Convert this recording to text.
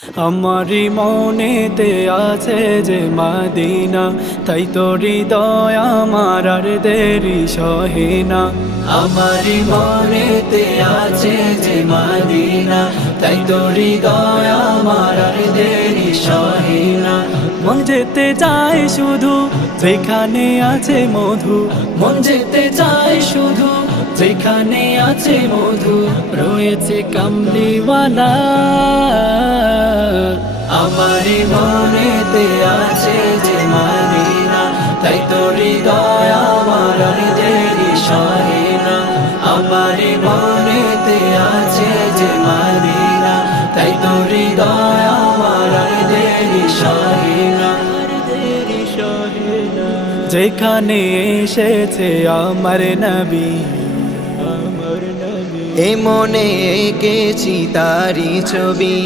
আমারি মনেতে আছে যে মদিনা, তাই তো হৃদয় আমার আর দেরি সহে না। আমারি মনেতে আছে যে মদিনা, তাই তো হৃদয় আমার আর দেরি সহে না। মন যেতে চায় শুধু যেখানে আছে মধু, মন যেতে চায় শুধু যেখানে আছে মধু, রয়েছে কামলিওয়ালা। আমারি মনেতে আছে যে মদিনা, তাই তো হৃদয় আমার আর দেরি সহে না। আমারি মনেতে আছে যে মদিনা, তাই তো হৃদয় আমার আর দেরি সহে না। যেখানে এসেছে আমার নবী, এ মনে এঁকেছি তারি ছবি।